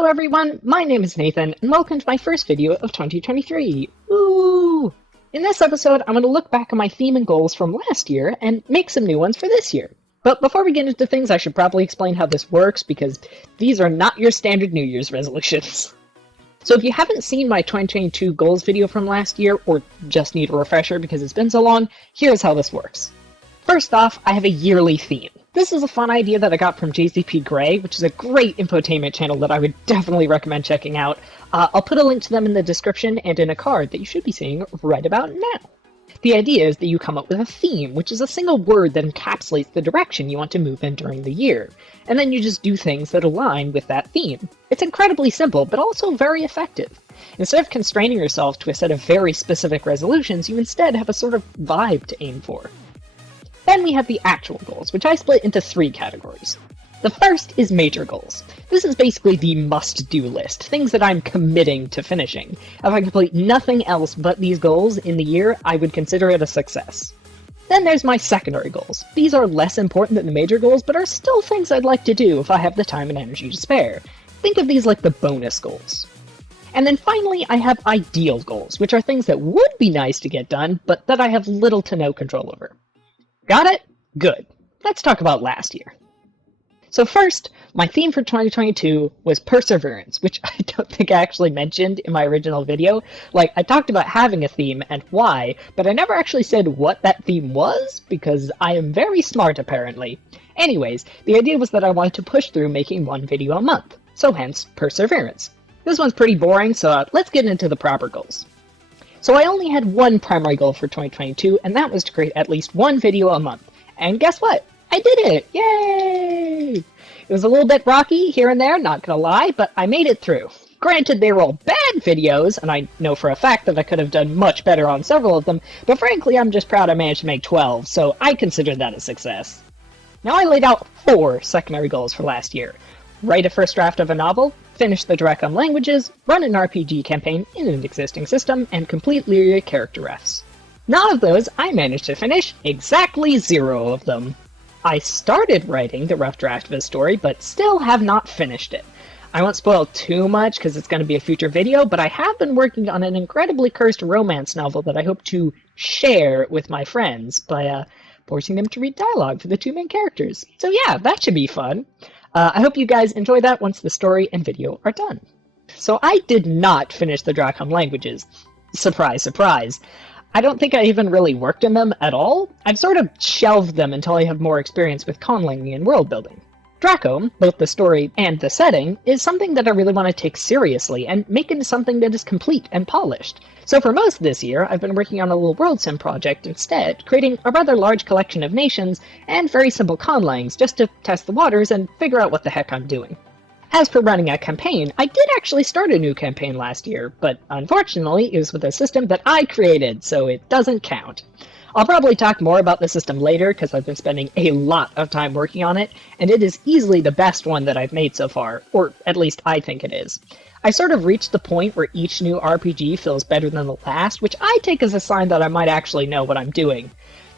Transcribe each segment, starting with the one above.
Hello everyone, my name is Nathan, and welcome to my first video of 2023. Ooh! In this episode, I'm going to look back on my theme and goals from last year and make some new ones for this year. But before we get into things, I should probably explain how this works, because these are not your standard New Year's resolutions. So if you haven't seen my 2022 goals video from last year, or just need a refresher because it's been so long, here's how this works. First off, I have a yearly theme. This is a fun idea that I got from JCP Gray, which is a great infotainment channel that I would definitely recommend checking out. I'll put a link to them in the description and in a card that you should be seeing right about now. The idea is that you come up with a theme, which is a single word that encapsulates the direction you want to move in during the year, and then you just do things that align with that theme. It's incredibly simple, but also very effective. Instead of constraining yourself to a set of very specific resolutions, you instead have a sort of vibe to aim for. Then we have the actual goals, which I split into 3 categories. The first is major goals. This is basically the must-do list, things that I'm committing to finishing. If I complete nothing else but these goals in the year, I would consider it a success. Then there's my secondary goals. These are less important than the major goals, but are still things I'd like to do if I have the time and energy to spare. Think of these like the bonus goals. And then finally, I have ideal goals, which are things that would be nice to get done, but that I have little to no control over. Got it? Good. Let's talk about last year. So first, my theme for 2022 was perseverance, which I don't think I actually mentioned in my original video. Like, I talked about having a theme and why, but I never actually said what that theme was, because I am very smart apparently. Anyways, the idea was that I wanted to push through making 1 video a month, so hence perseverance. This one's pretty boring, so let's get into the proper goals. So I only had one primary goal for 2022, and that was to create at least 1 video a month. And guess what? I did it! Yay! It was a little bit rocky here and there, not gonna lie, but I made it through. Granted, they were all bad videos, and I know for a fact that I could have done much better on several of them, but frankly, I'm just proud I managed to make 12, so I consider that a success. Now I laid out 4 secondary goals for last year. Write a first draft of a novel, finish the Direct languages, run an RPG campaign in an existing system, and complete Lyria character refs. None of those I managed to finish, exactly 0 of them. I started writing the rough draft of a story, but still have not finished it. I won't spoil too much because it's going to be a future video, but I have been working on an incredibly cursed romance novel that I hope to share with my friends by forcing them to read dialogue for the 2 main characters. So yeah, that should be fun. I hope you guys enjoy that once the story and video are done. So I did not finish the Dracom languages. Surprise, surprise. I don't think I even really worked on them at all. I've sort of shelved them until I have more experience with conlanging and world building. Draco, both the story and the setting, is something that I really want to take seriously and make into something that is complete and polished. So for most of this year, I've been working on a little world sim project instead, creating a rather large collection of nations and very simple conlangs just to test the waters and figure out what the heck I'm doing. As for running a campaign, I did actually start a new campaign last year, but unfortunately it was with a system that I created, so it doesn't count. I'll probably talk more about the system later because I've been spending a lot of time working on it, and it is easily the best one that I've made so far, or at least I think it is. I sort of reached the point where each new RPG feels better than the last, which I take as a sign that I might actually know what I'm doing.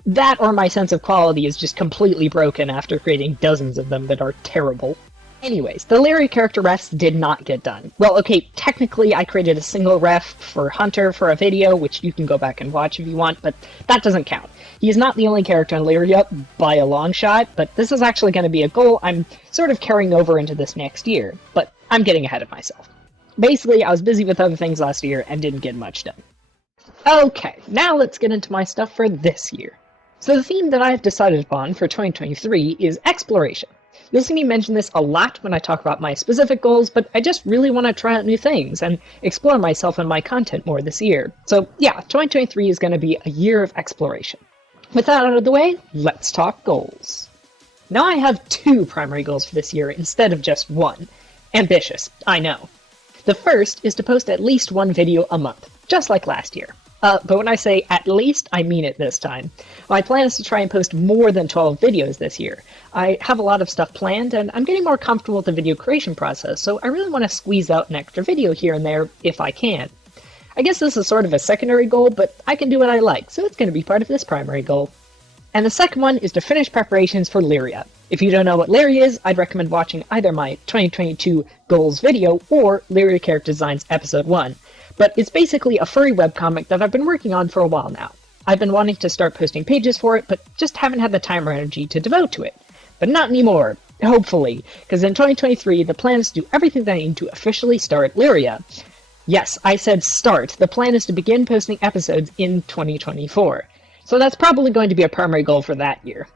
That or my sense of quality is just completely broken after creating dozens of them that are terrible. Anyways, the Lyria character refs did not get done. Well, okay, technically I created a single ref for Hunter for a video, which you can go back and watch if you want, but that doesn't count. He is not the only character in Lyria by a long shot, but this is actually going to be a goal I'm sort of carrying over into this next year, but I'm getting ahead of myself. Basically, I was busy with other things last year and didn't get much done. Okay, now let's get into my stuff for this year. So the theme that I've decided upon for 2023 is exploration. You'll see me mention this a lot when I talk about my specific goals, but I just really want to try out new things and explore myself and my content more this year. So yeah, 2023 is going to be a year of exploration. With that out of the way, let's talk goals. Now I have 2 primary goals for this year instead of just 1. Ambitious, I know. The first is to post at least 1 video a month, just like last year. But when I say at least, I mean it this time. My plan is to try and post more than 12 videos this year. I have a lot of stuff planned, and I'm getting more comfortable with the video creation process, so I really want to squeeze out an extra video here and there if I can. I guess this is sort of a secondary goal, but I can do what I like, so it's going to be part of this primary goal. And the second one is to finish preparations for Lyria. If you don't know what Larry is, I'd recommend watching either my 2022 goals video or Larry Character Designs episode 1. But it's basically a furry webcomic that I've been working on for a while now. I've been wanting to start posting pages for it, but just haven't had the time or energy to devote to it. But not anymore, hopefully, because in 2023 the plan is to do everything that I need to officially start Lyria. Yes, I said start. The plan is to begin posting episodes in 2024. So that's probably going to be a primary goal for that year.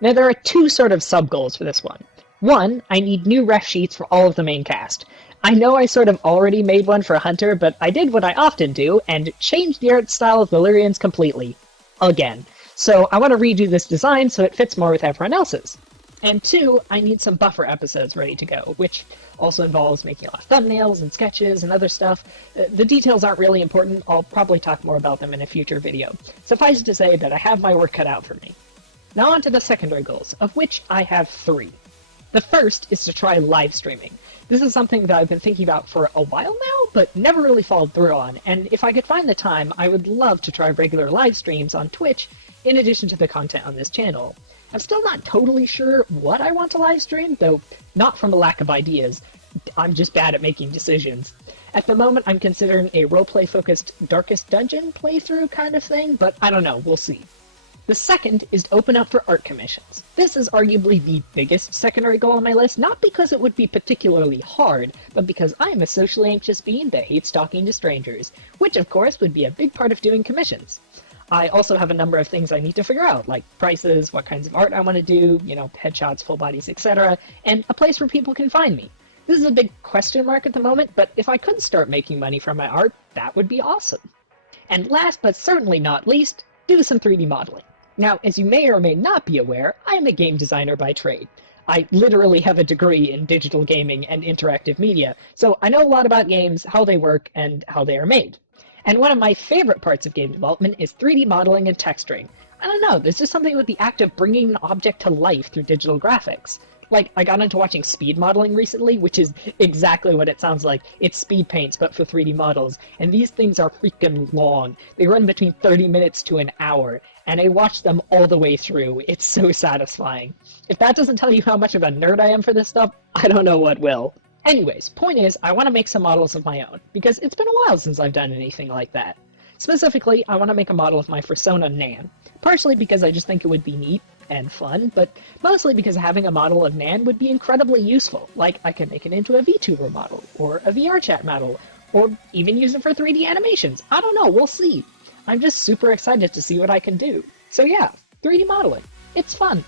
Now there are two sort of sub-goals for this one. One, I need new ref sheets for all of the main cast. I know I sort of already made one for Hunter, but I did what I often do and changed the art style of the Lyrians completely. Again. So I want to redo this design so it fits more with everyone else's. And two, I need some buffer episodes ready to go, which also involves making a lot of thumbnails and sketches and other stuff. The details aren't really important. I'll probably talk more about them in a future video. Suffice it to say that I have my work cut out for me. Now on to the secondary goals, of which I have 3. The first is to try live streaming. This is something that I've been thinking about for a while now, but never really followed through on, and if I could find the time, I would love to try regular live streams on Twitch, in addition to the content on this channel. I'm still not totally sure what I want to live stream, though not from a lack of ideas. I'm just bad at making decisions. At the moment, I'm considering a roleplay-focused Darkest Dungeon playthrough kind of thing, but I don't know, we'll see. The second is to open up for art commissions. This is arguably the biggest secondary goal on my list, not because it would be particularly hard, but because I am a socially anxious being that hates talking to strangers, which of course would be a big part of doing commissions. I also have a number of things I need to figure out, like prices, what kinds of art I want to do, headshots, full bodies, etc., and a place where people can find me. This is a big question mark at the moment, but if I could start making money from my art, that would be awesome. And last but certainly not least, do some 3D modeling. Now, as you may or may not be aware, I am a game designer by trade. I literally have a degree in digital gaming and interactive media, so I know a lot about games, how they work, and how they are made. And one of my favorite parts of game development is 3D modeling and texturing. I don't know, there's just something with the act of bringing an object to life through digital graphics. Like, I got into watching speed modeling recently, which is exactly what it sounds like. It's speed paints, but for 3D models. And these things are freaking long. They run between 30 minutes to an hour. And I watched them all the way through. It's so satisfying. If that doesn't tell you how much of a nerd I am for this stuff, I don't know what will. Anyways, point is, I want to make some models of my own, because it's been a while since I've done anything like that. Specifically, I want to make a model of my Fursona Nan, partially because I just think it would be neat and fun, but mostly because having a model of Nan would be incredibly useful. Like, I can make it into a VTuber model, or a VR chat model, or even use it for 3D animations. I don't know, we'll see. I'm just super excited to see what I can do. So yeah, 3D modeling. It's fun.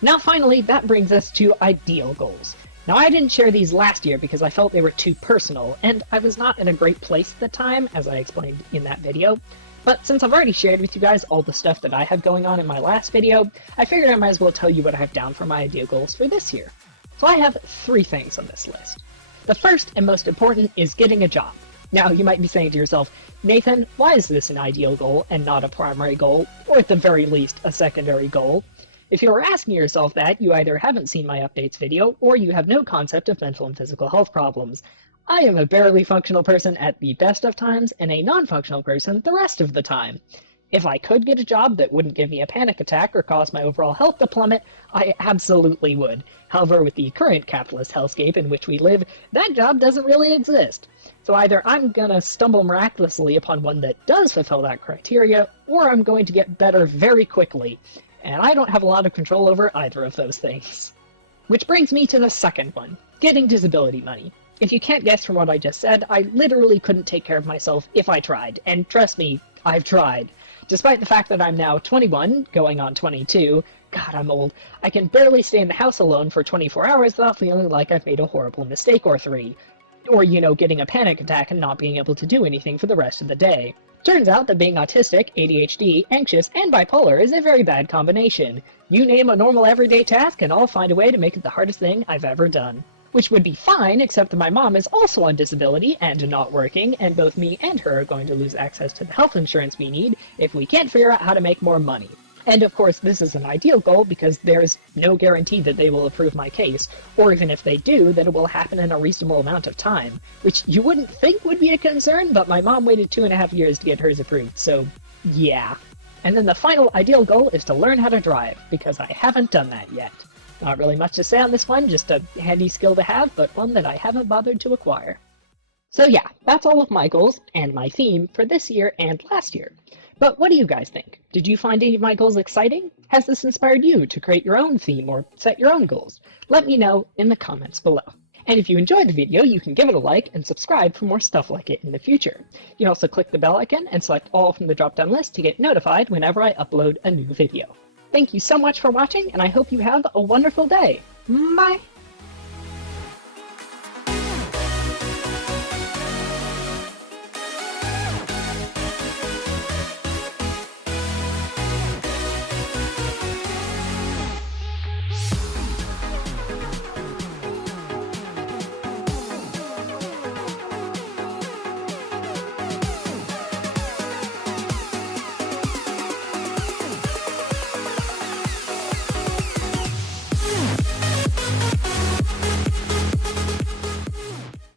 Now finally, that brings us to ideal goals. Now I didn't share these last year because I felt they were too personal, and I was not in a great place at the time, as I explained in that video. But since I've already shared with you guys all the stuff that I have going on in my last video, I figured I might as well tell you what I have down for my ideal goals for this year. So I have 3 things on this list. The first and most important is getting a job. Now you might be saying to yourself, Nathan, why is this an ideal goal and not a primary goal, or at the very least a secondary goal? If you are asking yourself that, you either haven't seen my updates video, or you have no concept of mental and physical health problems. I am a barely functional person at the best of times, and a non-functional person the rest of the time. If I could get a job that wouldn't give me a panic attack or cause my overall health to plummet, I absolutely would. However, with the current capitalist hellscape in which we live, that job doesn't really exist. So either I'm gonna stumble miraculously upon one that does fulfill that criteria, or I'm going to get better very quickly. And I don't have a lot of control over either of those things. Which brings me to the second one, getting disability money. If you can't guess from what I just said, I literally couldn't take care of myself if I tried, and trust me, I've tried. Despite the fact that I'm now 21, going on 22, God, I'm old, I can barely stay in the house alone for 24 hours without feeling like I've made a horrible mistake or 3. Or, getting a panic attack and not being able to do anything for the rest of the day. Turns out that being autistic, ADHD, anxious, and bipolar is a very bad combination. You name a normal everyday task and I'll find a way to make it the hardest thing I've ever done. Which would be fine, except that my mom is also on disability and not working, and both me and her are going to lose access to the health insurance we need if we can't figure out how to make more money. And of course, this is an ideal goal because there's no guarantee that they will approve my case, or even if they do, that it will happen in a reasonable amount of time, which you wouldn't think would be a concern, but my mom waited 2.5 years to get hers approved, so yeah. And then the final ideal goal is to learn how to drive, because I haven't done that yet. Not really much to say on this one, just a handy skill to have, but one that I haven't bothered to acquire. So yeah, that's all of my goals and my theme for this year and last year. But what do you guys think? Did you find any of my goals exciting? Has this inspired you to create your own theme or set your own goals? Let me know in the comments below. And if you enjoyed the video, you can give it a like and subscribe for more stuff like it in the future. You can also click the bell icon and select all from the drop-down list to get notified whenever I upload a new video. Thank you so much for watching, and I hope you have a wonderful day. Bye!